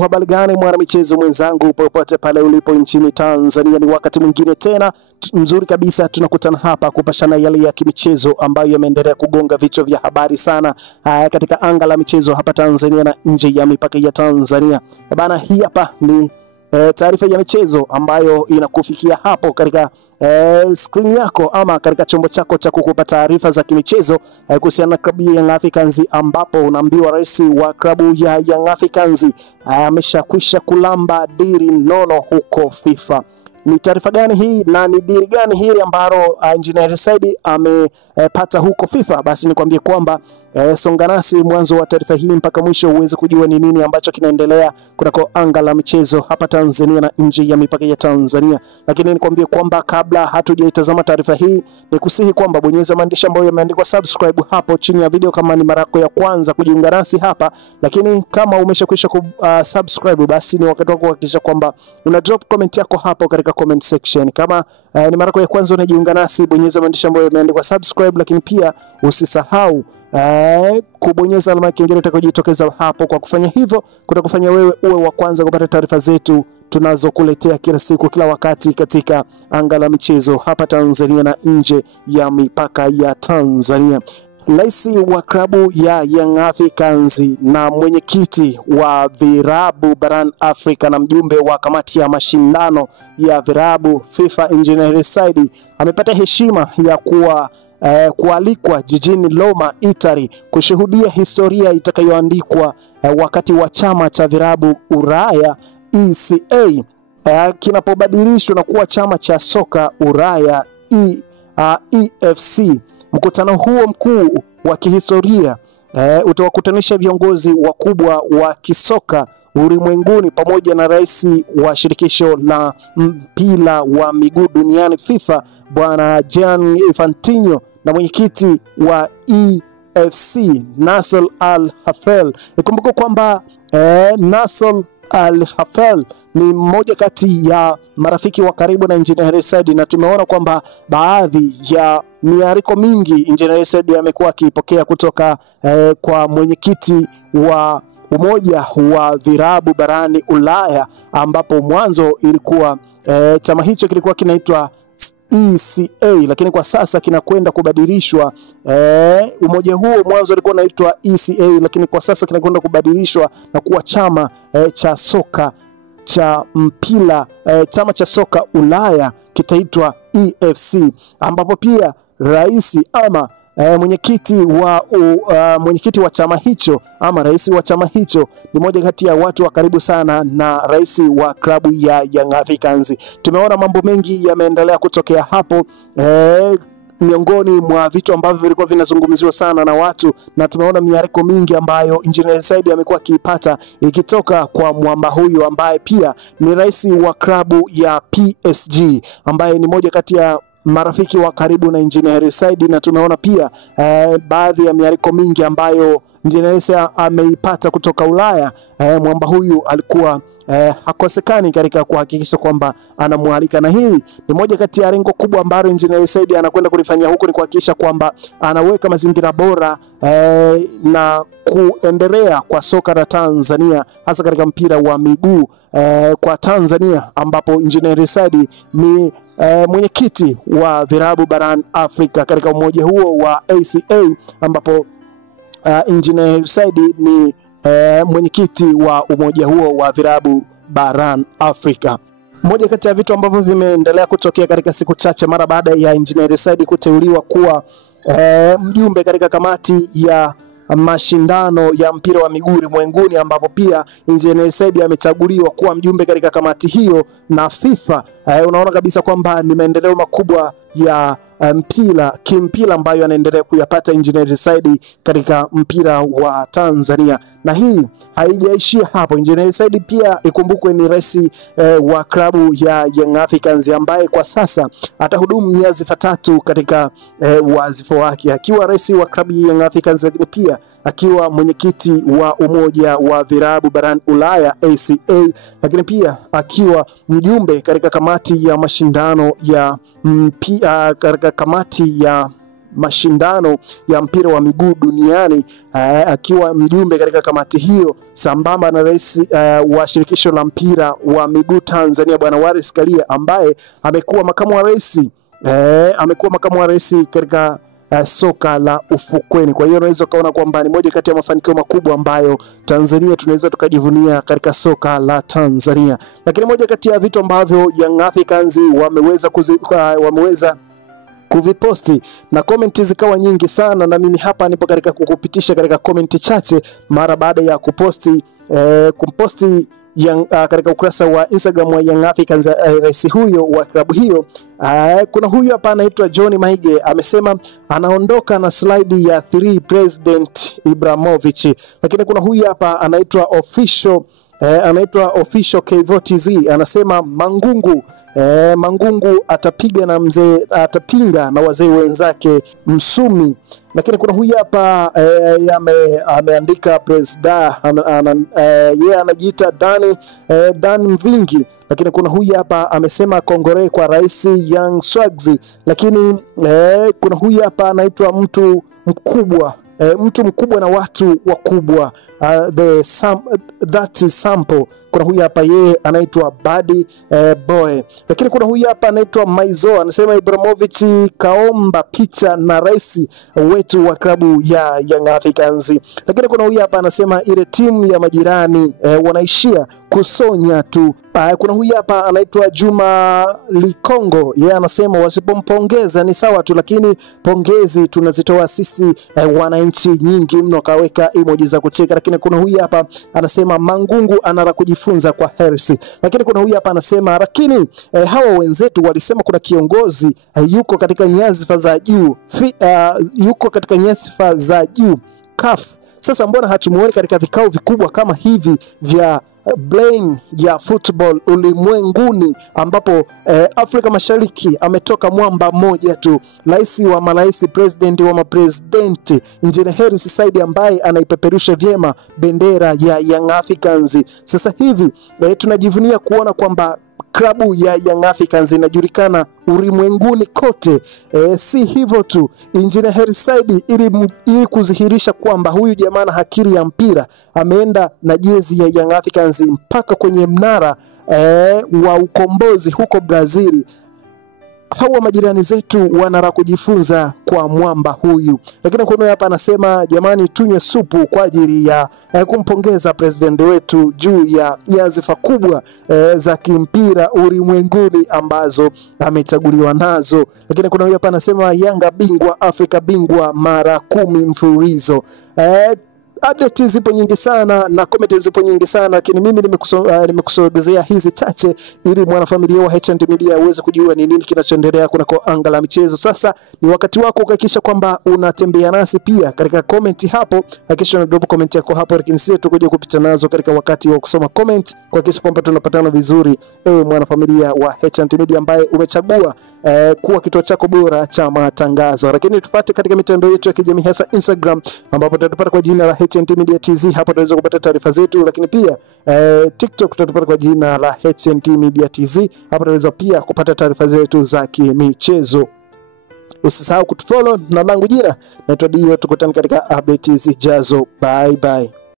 Habari gani mwana michezo mwenzangu popote pale ulipo nchini Tanzania, ni wakati mwingine tena mzuri kabisa tunakutana hapa kupashana yale ya kimichezo ambayo yameendelea kugonga vichwa vya habari sana katika anga la michezo hapa Tanzania na nje ya mipaka ya Tanzania. Bana, hii hapa ni taarifa ya michezo ambayo inakufikia hapo katika screen yako ama katika chombo chako cha kukupa taarifa za kimichezo kuhusiana na klabu ya Young Africans, ambapo unaambiwa rais wa klabu ya Young Africans ameshakwisha kulamba diri nono huko FIFA. Ni taarifa gani hii na ni diri gani hili ambalo Engineer Said amepata huko FIFA? Basi nikwambie kwamba songa nasi mwanzo wa taarifa hii mpaka mwisho uweze kujua ni nini ambacho kinaendelea kunako anga la michezo hapa Tanzania na nje ya mipaka ya Tanzania. Lakini nikwambie kwamba kabla hatujaitazama taarifa hii, nikusihi kwamba bonyeza maandishi ambayo yameandikwa subscribe hapo chini ya video kama ni mara yako ya kwanza kujiunga nasi hapa. Lakini kama umeshakwisha subscribe, basi ni wakati wako kuhakikisha kwamba una drop comment yako hapo katika comment section. Kama ni mara yako ya kwanza unajiunga nasi, bonyeza maandishi ambayo yameandikwa subscribe, lakini pia usisahau kubonyeza alama ya kengele itakayojitokeza hapo. Kwa kufanya hivyo kutakufanya wewe uwe wa kwanza kupata taarifa zetu tunazokuletea kila siku kila wakati katika anga la michezo hapa Tanzania na nje ya mipaka ya Tanzania. Rais wa klabu ya Young Africans na mwenyekiti wa virabu barani Afrika na mjumbe wa kamati ya mashindano ya virabu FIFA Engineer Said amepata heshima ya kualikwa jijini Roma, Italy kushuhudia historia itakayoandikwa wakati wa chama cha virabu Ulaya ECA kinapobadilishwa na kuwa chama cha soka Ulaya EFC. Mkutano huo mkuu wa kihistoria utawakutanisha viongozi wakubwa wa kisoka ulimwenguni pamoja na rais wa shirikisho la mpira wa miguu duniani FIFA Bwana Gianni Infantino na mwenyekiti wa EFC Nasser Al-Khelaifi. Ikumbuke kwamba Nasser Al-Khelaifi ni mmoja kati ya marafiki wa karibu na Engineer Said, na tumeona kwamba baadhi ya miariko mingi Engineer Said amekuwa akipokea kutoka kwa mwenyekiti wa umoja wa virabu barani Ulaya, ambapo mwanzo ilikuwa chama hicho kilikuwa kinaitwa ECA, lakini kwa sasa kinakwenda kubadilishwa. Umoja huo mwanzo ulikuwa unaitwa ECA, lakini kwa sasa kinakwenda kubadilishwa na kuwa chama cha soka cha mpira, chama cha soka Ulaya kitaitwa EFC, ambapo pia rais ama mwenyekiti wa chama hicho ama rais wa chama hicho ni moja kati ya watu wa karibu sana na rais wa klabu ya Young Africans. Tumeona mambo mengi yameendelea kutokea hapo, miongoni mwa vitu ambavyo vilikuwa vinazungumziwa sana na watu, na tumeona miariko mingi ambayo Engineer Said amekuwa akipata ikitoka kwa mwamba huyu ambaye pia ni rais wa klabu ya PSG, ambaye ni moja kati ya marafiki wa karibu na Engineer Said. Na tumeona pia baadhi ya miariko mingi ambayo Engineer Said ameipata kutoka Ulaya. Mwamba huyu alikuwa hakosekani katika kuhakikisha kwamba anamualika, na hii ni moja kati ya lengo kubwa ambalo Engineer Said anakwenda kulifanya huko, ni kuhakikisha kwamba anaweka mazingira bora na kuendelea kwa soka la Tanzania, hasa katika mpira wa miguu kwa Tanzania, ambapo Engineer Said ni mwenyekiti wa virabu barani Afrika katika umoja huo wa ACA, ambapo Engineer Said ni mwenyekiti wa umoja huo wa virabu barani Afrika. Moja kati ya vitu ambavyo vimeendelea kutokea katika siku chache mara baada ya Engineer Said kuteuliwa kuwa mjumbe katika kamati ya mashindano ya mpira wa miguu ulimwenguni, ambapo pia Engineer Said amechaguliwa kuwa mjumbe katika kamati hiyo na FIFA. Unaona kabisa kwamba ni maendeleo makubwa ya kimpira ambayo anaendelea kuyapata Engineer Said katika mpira wa Tanzania. Na hii haijaishia hapo. Engineer Said pia ikumbukwe ni rais wa klabu ya Young Africans, ambaye kwa sasa atahudumu nyadhifa 3 katika wadhifa wake, akiwa rais wa klabu ya Young Africans, lakini pia akiwa mwenyekiti wa umoja wa virabu barani Ulaya ACA, lakini pia akiwa mjumbe katika kamati ya mashindano ya katika kamati ya mashindano ya mpira wa miguu duniani, akiwa mjumbe katika kamati hiyo, sambamba na rais wa shirikisho la mpira wa miguu Tanzania Bwana Wallace Karia, ambaye amekuwa makamu wa rais katika soka la ufukweni. Kwa hiyo unaweza kuona kwamba ni moja kati ya mafanikio makubwa ambayo Tanzania tunaweza tukajivunia katika soka la Tanzania. Lakini moja kati ya vitu ambavyo Young Africans wameweza kuviposti na komenti zikawa nyingi sana, na mimi hapa nipo katika kukupitisha katika komenti chache mara baada ya kumposti katika ukurasa wa Instagram wa Young Africans rais huyo wa klabu hiyo. Kuna huyu hapa anaitwa John Maige, amesema anaondoka na slide ya 3 President Ibrahimovic. Lakini kuna huyu hapa anaitwa official KVTZ, anasema Mangungu atapinga na wazee wenzake Msumi. Lakini kuna huyu hapa ameandika Presda, anajiita Dan Mvingi. Lakini kuna huyu hapa amesema kongore kwa rais Young Swags. Lakini kuna huyu hapa anaitwa mtu mkubwa na watu wakubwa, that is sample. Kuna huyu hapa yeye anaitwa Buddy Boy. Lakini kuna huyu hapa anaitwa Maizo, anasema Ibrahimovic kaomba picha na rais wetu wa klabu ya Young Africans. Lakini kuna huyu hapa anasema ile timu ya majirani wanaishia kusonya tu. Kuna huyu hapa anaitwa Juma Likongo, yeye anasema wasipompongeza ni sawa tu, lakini pongezi tunazitoa sisi wananchi nyingi mno, kaweka emoji za kucheka. Lakini kuna huyu hapa anasema Mangungu anataka kujifunza kwa Hersi. Lakini kuna huyu hapa anasema lakini hawa wenzetu walisema kuna kiongozi yuko katika nyadhifa za juu CAF. Sasa mbona hatumuoni katika vikao vikubwa kama hivi vya brain ya football ulimwenguni, ambapo Afrika Mashariki ametoka mwamba mmoja tu, rais wa marais, president wa mapresidenti, Engineer Hersi Said, ambaye anaipeperusha vyema bendera ya Young Africans. Sasa hivi tunajivunia kuona kwamba klabu ya Young Africans inajulikana ulimwenguni kote. Si hivyo tu, Engineer Hersi Said ili kudhihirisha kwamba huyu jamaa na akili ya mpira, ameenda na jezi ya Young Africans mpaka kwenye mnara wa ukombozi huko Brazil. Hawa majirani zetu wanataka kujifunza kwa mwamba huyu. Lakini kuna hapa anasema jamani, tunywe supu kwa ajili ya kumpongeza president wetu juu ya nyadhifa kubwa za kimpira ulimwenguni ambazo amechaguliwa nazo. Lakini kuna hapa anasema Yanga bingwa, Afrika bingwa mara 10 mfululizo. Updates zipo nyingi sana na comments zipo nyingi sana, lakini mimi nimekusogezea hizi chache ili mwanafamilia wa HNT Media uweze kujua ni nini kinachoendelea kunako anga la michezo. Sasa ni wakati wako kuhakikisha kwamba unatembea nasi pia katika comment hapo, hakikisha una drop comment yako hapo, lakini sisi tukuje kupita nazo katika wakati wa kusoma comment, kuhakikisha kwamba tunapatana vizuri. Ewe mwanafamilia wa HNT Media ambaye umechagua kuwa kituo chako bora cha matangazo. Lakini tupate katika mitandao yetu ya kijamii, hasa Instagram, ambapo tutapata kwa jina la HNT Media TZ. Hapo tunaweza kupata taarifa zetu, lakini pia TikTok tutapata kwa jina la HNT Media TZ. Hapo tunaweza pia kupata taarifa zetu za kimichezo. Usisahau kutufollow, na langu jina naitwa Dio. Tukutane katika update zijazo. Bye bye.